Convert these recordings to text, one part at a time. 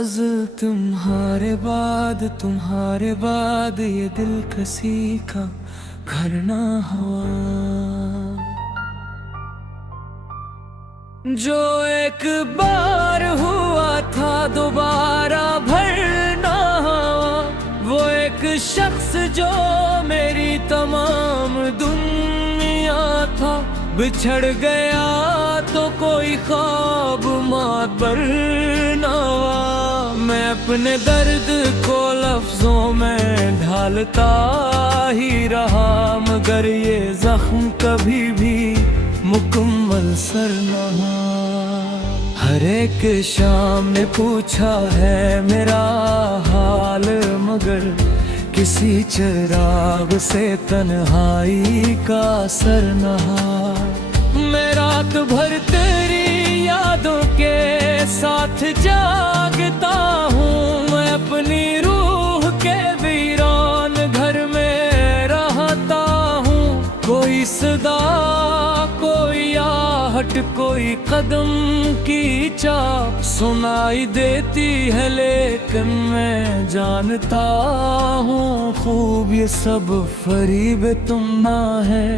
तुम्हारे बाद ये दिल किसी का घर ना हुआ। जो एक बार हुआ था दोबारा भरना हुआ। वो एक शख्स जो मेरी तमाम दुनिया था, बिछड़ गया तो कोई ख्वाब मातर ना हुआ। मैं अपने दर्द को लफ्जों में ढालता ही रहा, मगर ये जख्म कभी भी मुकम्मल सर न हुआ। हर एक शाम ने पूछा है मेरा हाल, मगर किसी चिराग से तन्हाई का असर न हुआ। मैं रात भर तेरी यादों के साथ जागता हूँ। मैं अपनी रूह के वीरान घर में रहता हूँ। कोई सदा, कोई आहट, कोई कदम की चाप सुनाई देती है, लेकिन मैं जानता हूँ खूब ये सब फरीब तुम ना है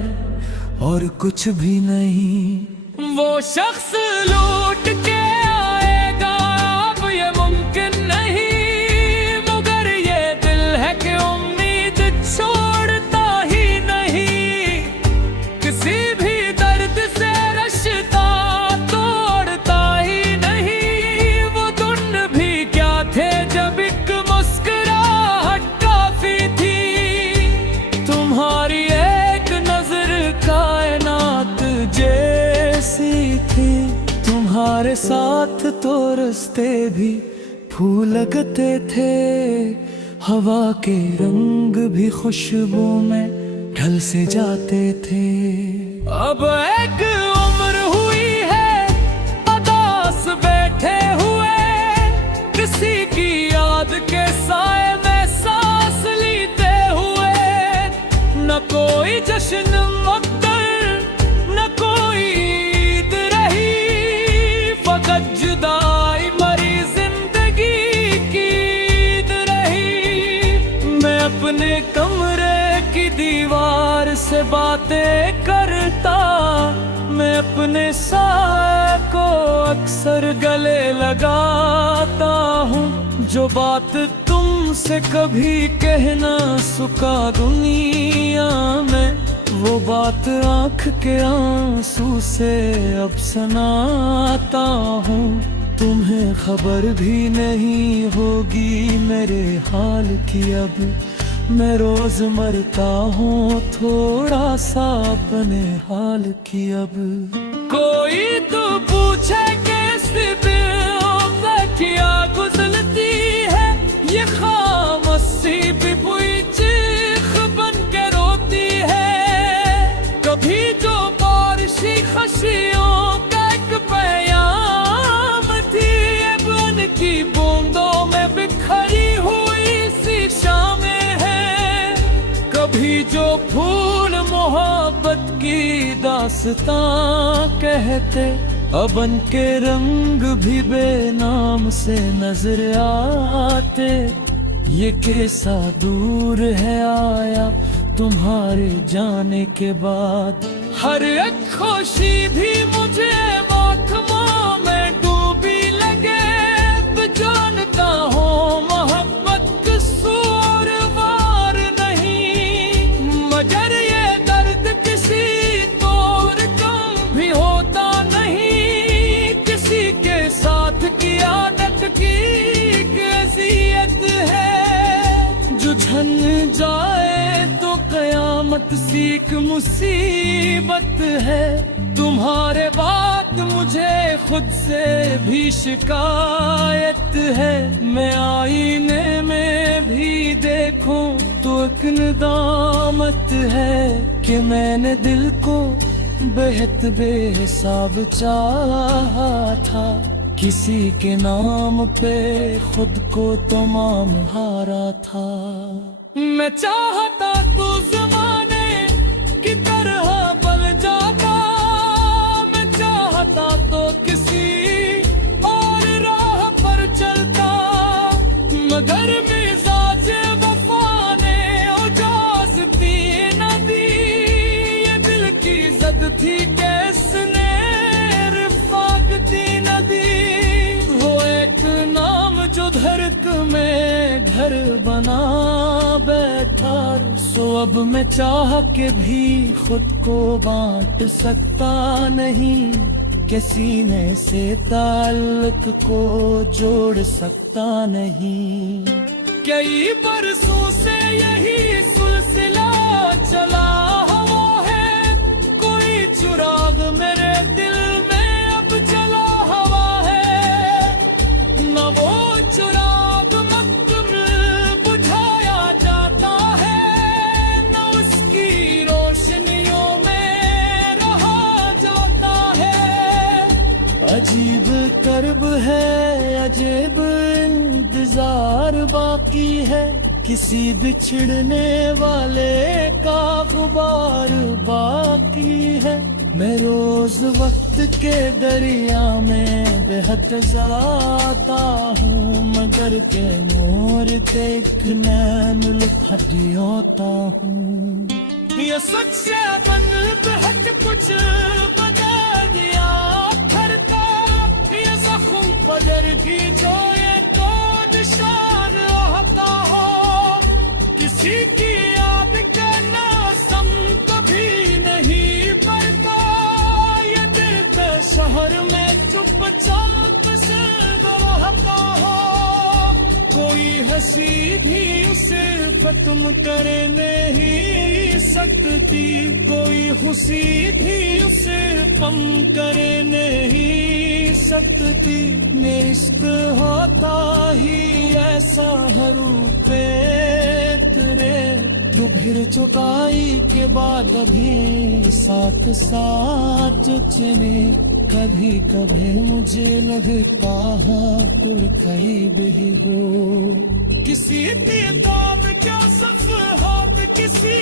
और कुछ भी नहीं। वो शख्स लौट के आएगा अब ये मुमकिन नहीं, मगर ये दिल है कि उम्मीद छोड़ता ही नहीं। किसी भी दर्द से रिश्ता तोड़ता ही नहीं। वो धुन भी क्या थे जब एक मुस्कुराहट काफी थी। तुम्हारी एक नजर कायनात जैसी थी। तुम्हारे साथ तो रास्ते भी फूल लगते थे। हवा के रंग भी खुशबू में ढल से जाते थे। अब एक उम्र हुई है अदास बैठे हुए, किसी की याद के साए में सांस लेते हुए। न कोई जश्न मकदर, न कोई ईद रही, फकत जुदाई मरी जिंदगी की ईद रही। मैं अपने कमरे की दीवार से बातें करता, मैं अपने साए को अक्सर गले लगाता हूँ। जो बात तुमसे कभी कहना सुका दुनिया में, वो बात आँख के आंसू से अब सुनाता हूँ। तुम्हें खबर भी नहीं होगी मेरे हाल की अब। मैं रोज मरता हूँ थोड़ा सा अपने हाल की अब। कोई तो पूछे कैसे क्या गुजरती है ये खामोशी भी कोई चीख बन के रोती है। कभी जो बारिशी खुशियों का एक प्याम थी, ये बन की बूंदों में बिखरी हुई सी शामें हैं। कभी जो फूल मोहब्बत की दास्तां कहते, अब उनके रंग भी बेनाम से नजर आते। ये कैसा दूर है आया तुम्हारे जाने के बाद। हर एक खुशी भी मुझे मौसमों में डूबी लगे। तो जानता हूँ मोहब्बत कसूरवार नहीं, मगर ये दर्द किसी तौर कम भी होता नहीं। किसी के साथ की आदत की कैफियत है, जो झन जाए तो कयामत सीख मुसीबत है। तुम्हारे बाद मुझे खुद से भी शिकायत है। मैं आईने में भी देखूं तो एक नदामत है कि मैंने दिल को बेहद बेहिसाब चाहा था। किसी के नाम पे खुद को तमाम हारा था। मैं चाहता तो जमाने की तरह बल जाता। मैं चाहता तो किसी और राह पर चलता। घर बना बैठा। सो अब मैं चाह के भी खुद को बांट सकता नहीं, कि सीने से ताल्लुक को जोड़ सकता नहीं। कई बरसों से यही सिलसिला चला हुआ है, कोई चिराग मेरे दिल में अब जला हुआ है। न वो चिराग मकतूम बुझाया जाता है, न उसकी रोशनियों में रहा जाता है। अजीब कर्ब है, अजीब इंतजार बाकी है, किसी बिछड़ने वाले का गुबार बाकी है। मैं रोज वक्त के दरिया में बेहद जाता हूँ, मगर के मोर के एक नैन लुभाती होता हूँ। ये सच से बन बेहद कुछ बदल दिया करता, ये जख्म पदर की जो ये तो निशान होता हो। किसी की याद करना सम कभी नहीं पड़ता, ये दिल पे शहर में चुपचाप से रहता हो। कोई हंसी भी उसे खत्म करे नहीं सकती, कोई खुशी भी उसे कम करे नहीं सकती। मेरा इश्क होता ही ऐसा हरूपे तेरे, जो फिर चुकाई के बाद अभी साथ साथ चले। कभी कभी मुझे लगता है तुम कहीं भी हो, किसी किताब का सफ़हात किसी